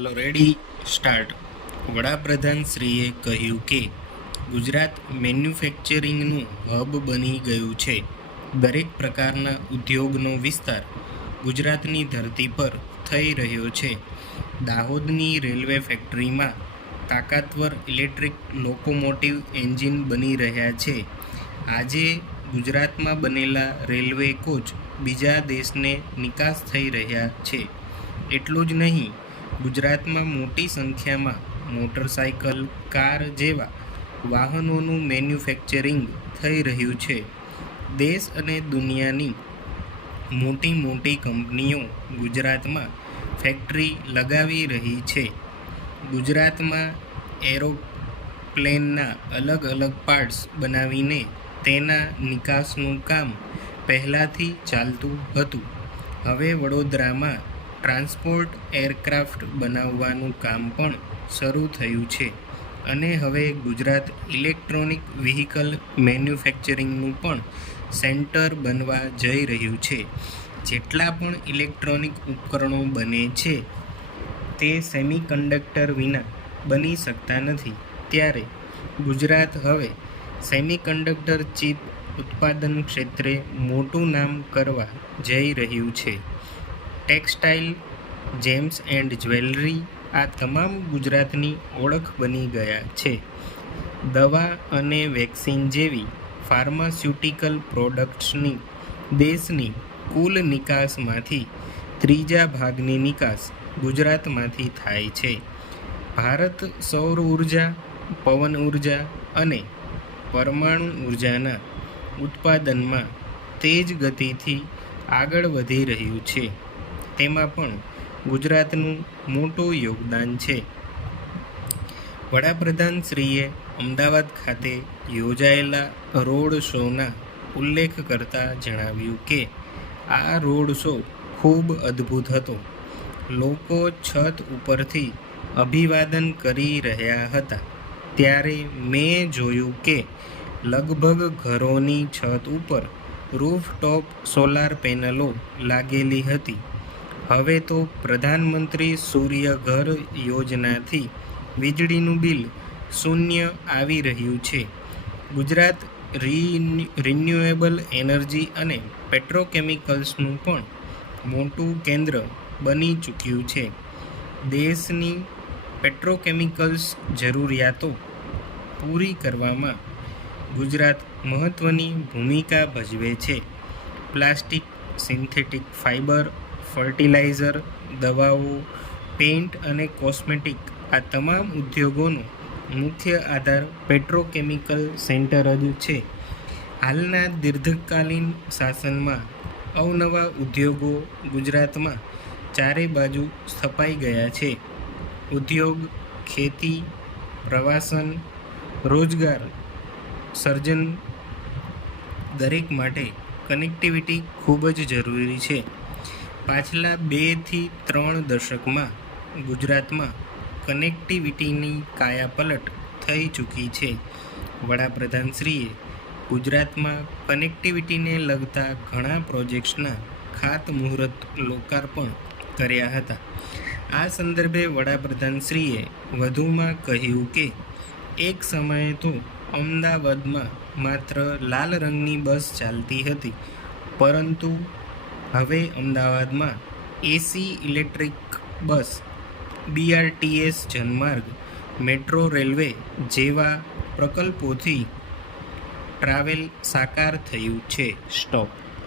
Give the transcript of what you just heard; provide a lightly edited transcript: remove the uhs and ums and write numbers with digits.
ચલો ready start. વડાપ્રધાન શ્રીએ કહ્યું કે ગુજરાત મેન્યુફેક્ચરિંગનું હબ બની ગયું છે. દરેક પ્રકારના ઉદ્યોગનો વિસ્તાર ગુજરાતની ધરતી પર થઈ રહ્યો છે. દાહોદની રેલવે ફેક્ટરીમાં તાકાતવર ઇલેક્ટ્રિક લોકોમોટિવ એન્જિન બની રહ્યા છે. આજે ગુજરાતમાં બનેલા રેલવે કોચ બીજા દેશને નિકાસ થઈ રહ્યા છે. એટલું જ નહીં, ગુજરાતમાં મોટી સંખ્યામાં મોટરસાયકલ, કાર જેવા વાહનોનું મેન્યુફેક્ચરિંગ થઈ રહ્યું છે. દેશ અને દુનિયાની મોટી મોટી કંપનીઓ ગુજરાતમાં ફેક્ટરી લગાવી રહી છે. ગુજરાતમાં એરોપ્લેનના અલગ અલગ પાર્ટ્સ બનાવીને તેના નિકાસનું કામ પહેલાંથી ચાલતું હતું. હવે વડોદરામાં ટ્રાન્સપોર્ટ એરક્રાફ્ટ બનાવવાનું કામ પણ શરૂ થયું છે અને હવે ગુજરાત ઇલેક્ટ્રોનિક વ્હીકલ મેન્યુફેક્ચરિંગનું પણ સેન્ટર બનવા જઈ રહ્યું છે. જેટલા પણ ઇલેક્ટ્રોનિક ઉપકરણો બને છે તે સેમિકન્ડક્ટર વિના બની શકતા નથી, ત્યારે ગુજરાત હવે સેમિકન્ડક્ટર ચિપ ઉત્પાદન ક્ષેત્રે મોટું નામ કરવા જઈ રહ્યું છે. ટેક્સટાઇલ, જેમ્સ એન્ડ જ્વેલરી આ તમામ ગુજરાતની ઓળખ બની ગયા છે. દવા અને વેક્સિન જેવી ફાર્માસ્યુટિકલ પ્રોડક્ટ્સની દેશની કુલ નિકાસમાંથી ત્રીજા ભાગની નિકાસ ગુજરાતમાંથી થાય છે. ભારત સૌર ઉર્જા, પવન ઉર્જા અને પરમાણુ ઉર્જાના ઉત્પાદનમાં તેજ ગતિથી આગળ વધી રહ્યું છે. તેમાં પણ ગુજરાતનું મોટું યોગદાન છે. વડાપ્રધાન શ્રીએ અમદાવાદ ખાતે યોજાયેલા રોડ શોના ઉલ્લેખ કરતા જણાવ્યું કે આ રોડ શો ખૂબ અદ્ભુત હતો. લોકો છત ઉપરથી અભિવાદન કરી રહ્યા હતા ત્યારે મેં જોયું કે લગભગ ઘરોની છત ઉપર રૂફટોપ સોલાર પેનલો લાગેલી હતી. હવે તો પ્રધાનમંત્રી સૂર્ય ઘર યોજનાથી વીજળીનું બિલ શૂન્ય આવી રહ્યું છે. ગુજરાત રિન્યુએબલ એનર્જી અને પેટ્રોકેમિકલ્સનું પણ મોટું કેન્દ્ર બની ચૂક્યું છે. દેશની પેટ્રોકેમિકલ્સ જરૂરિયાતો પૂરી કરવામાં ગુજરાત મહત્ત્વની ભૂમિકા ભજવે છે. પ્લાસ્ટિક, સિન્થેટિક ફાઇબર, ફર્ટિલાઇઝર, દવાઓ, પેઇન્ટ અને કોસ્મેટિક આ તમામ ઉદ્યોગોનો મુખ્ય આધાર પેટ્રોકેમિકલ સેન્ટર જ છે. હાલના દીર્ઘકાલીન શાસનમાં અવનવા ઉદ્યોગો ગુજરાતમાં ચારે બાજુ સ્થપાઈ ગયા છે. ઉદ્યોગ, ખેતી, પ્રવાસન, રોજગાર સર્જન દરેક માટે કનેક્ટિવિટી ખૂબ જ જરૂરી છે. પાછલા 2 થી 3 દશકમાં ગુજરાતમાં કનેક્ટિવિટીની કાયાપલટ થઈ ચૂકી છે. વડાપ્રધાનશ્રીએ ગુજરાતમાં કનેક્ટિવિટીને લગતા ઘણા પ્રોજેક્ટ્સના ખાતમુહૂર્ત લોકાર્પણ કર્યા હતા. આ સંદર્ભે વડાપ્રધાનશ્રીએ વધુમાં કહ્યું કે એક સમયે તો અમદાવાદમાં માત્ર લાલ રંગની બસ ચાલતી હતી, પરંતુ હવે અમદાવાદમાં AC electric bus, BRTS Janmarg, metro railway જેવા પ્રકલ્પોથી ટ્રાવેલ સાકાર થયું છે. સ્ટોપ.